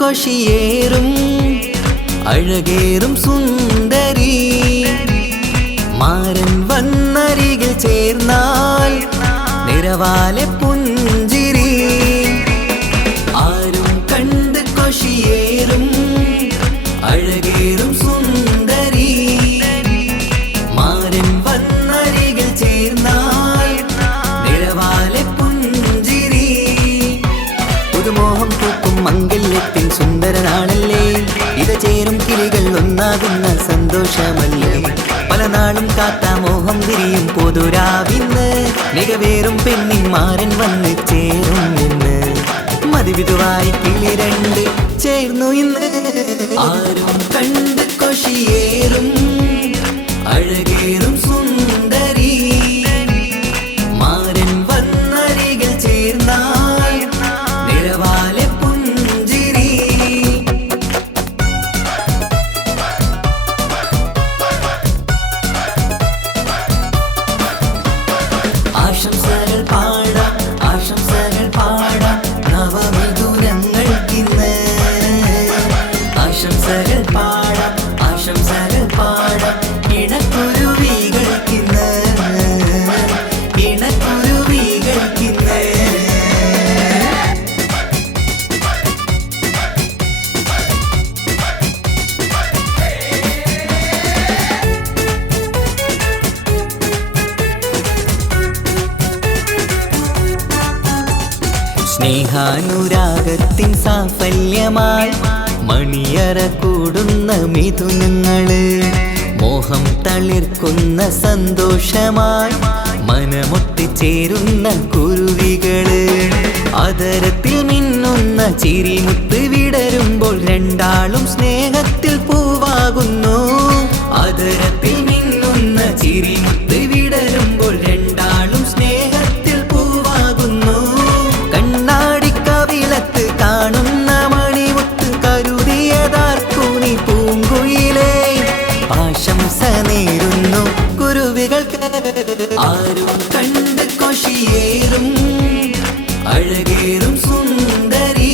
കൊഷിയേറും അഴകേറും സുന്ദരി മാരൻ വന്നരികിൽ ചേർന്നാൽ നിറവാലെ പുഞ്ചിരി ആരും കണ്ട് കൊഷിയേറും അഴകേറും സുന്ദരി മാരൻ വന്നരികിൽ ചേർന്നാൽ നിറവാലെ പുഞ്ചിരി പുതുമോഹം പൂക്കും മംഗല്യത്തിൻ സുന്ദരനാളല്ലേ ഇത ചേരും കിളികൾ ഒന്നാകുന്ന സന്തോഷമല്ലേ പല നാളും കാത്ത മോഹം വിരിയും പൊതുരാവിന്ന് മികവേറും പെണ്ണിൻ മാരൻ വന്ന് ചേരും ഇന്ന് മതിവിധുവായി കിളി രണ്ട് ചേർന്നു ഇന്ന് ആരും കണ്ട് കൊഷിയേറും അഴകേറും സുന്ദരി മാരൻ വന്നരികിൽ ചേർന്നാൽ നിറവാലെ പുഞ്ചിരി ആശംസകൾ പാടാം ആശംസകൾ പാടാം നവമിഥുനങ്ങൾക്കിന്ന് ആശംസകൾ പാടാം ആശംസകൾ പാടാം ഇണക്കുരുവികൾക്കിന്ന് ഇണക്കുരുവികൾക്കിന്ന് സ്നേഹാനുരാഗത്തിൻ സാഫല്യമായി മണിയറ കൂടുന്ന മിഥുനങ്ങള് മോഹം തളിർക്കുന്ന സന്തോഷമായി മനമൊട്ടിച്ചേരുന്ന കുരുവികള് അതരത്തിൽ മിന്നുന്ന ചിരിമുത്ത് വിടരുമ്പോൾ രണ്ടാളും സ്നേഹത്തിൽ പൂവാകുന്നു അതരത്തിൽ മിന്നുന്ന ചിരിമുത്ത് വിടരുമ്പോൾ രണ്ടാളും സ്നേഹത്തിൽ പൂവാകുന്നു കണ്ണാടിക്കവിളത്ത് കാണുന്ന മണിമുത്ത് കരുതിയതാർക്കൂനി പൂങ്കുയിലേ ആശംസ നേരുന്നു കുരുവികൾക്ക് ആരും കണ്ട് കൊഷിയേറും അഴകേറും സുന്ദരി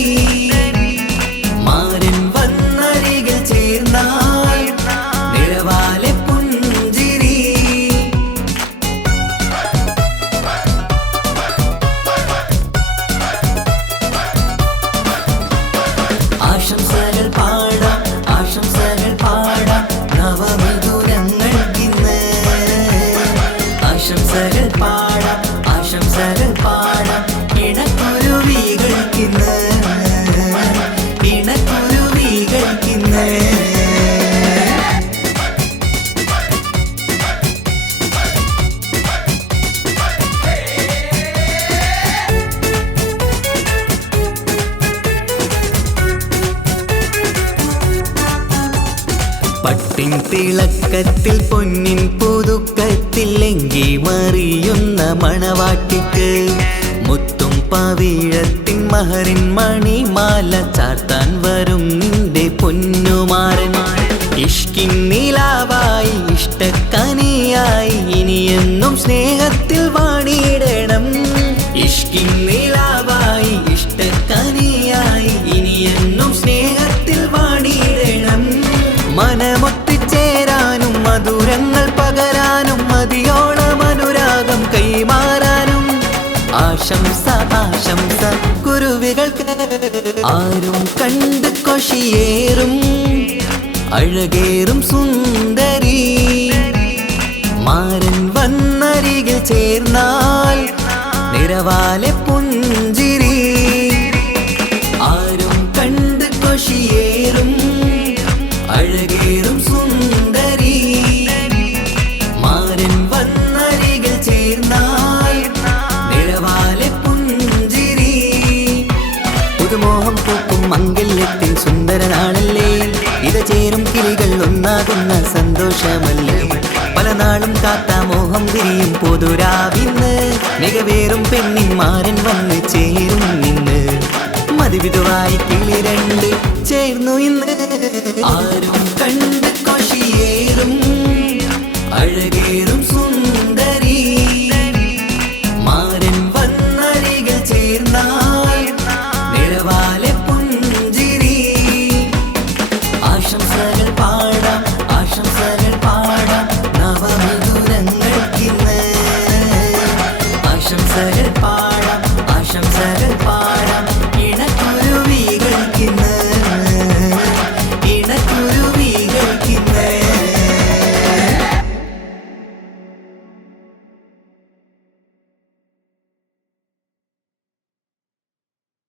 മാരൻ വന്നരികിൽ ചേർന്നാൽ നിറവാലെ പുഞ്ചിരി ആശംസകൾ പാടാം ആശംസകൾ പാടാം നവമിഥുനങ്ങൾക്കിന്ന് ആശംസകൾ പാടാം ആശംസകൾ പാടാം ഇണക്കുരുവികൾക്കിന്ന് ഇണക്കുരുവികൾക്കിന്ന് പട്ടിൻ തിളക്കത്തിൽ പൊന്നിൻ പുതുക്കത്തിൽ എങ്കി മറിയുന്ന മണവാട്ടിക്ക് മുത്തും പവിഴത്തിൻ മഹറിൻ മണിമാല ചാർത്താൻ വരും നിന്റെ പൊന്നുമാരൻ ഇഷ്കിൻ നിലാവായി ഇഷ്ടക്കനിയായി ഇനിയെന്നും സ്നേഹത്തിൽ വാണിയിടണം ഇഷ്കിൻ നിലാവായി ഇഷ്ടക്കനിയായി ഇനിയെന്നും സ്നേഹത്തിൽ വാണിയിടണം മനമൊത്തിച്ചേരാനും മധുരങ്ങൾ പകരാനും മതിയോളം അനുരാഗം കൈമാറാനും ആശംസ ആശംസ കുരുവികൾക്ക് ആരും കണ്ട് കൊഷിയേറും അഴകേറും സുന്ദരി മാരൻ വന്നരികിൽ ചേർന്നാൽ നിറവാലെ പുഞ്ചിരി ആരും കണ്ട് കൊഷിയേറും അഴകേറും സുന്ദരി മാരൻ വന്നരികിൽ ചേർന്നാൽ നിറവാലെ പുഞ്ചിരി പുതുമോഹം പൂക്കും മംഗല്യത്തിൻ സുന്ദരനാളല്ലേ ഇത ചേരും കിളികൾ ഒന്നാകുന്ന സന്തോഷമല്ലേ പല നാളും കാത്ത മോഹം വിരിയും പൊതുരാവിന്ന് മികവേറും പെണ്ണിൻ മാരൻ വന്ന് ചേരും ഇന്ന് മതിവിധുവായി കിളി രണ്ട് ചേർന്നു ഇന്ന് ആരും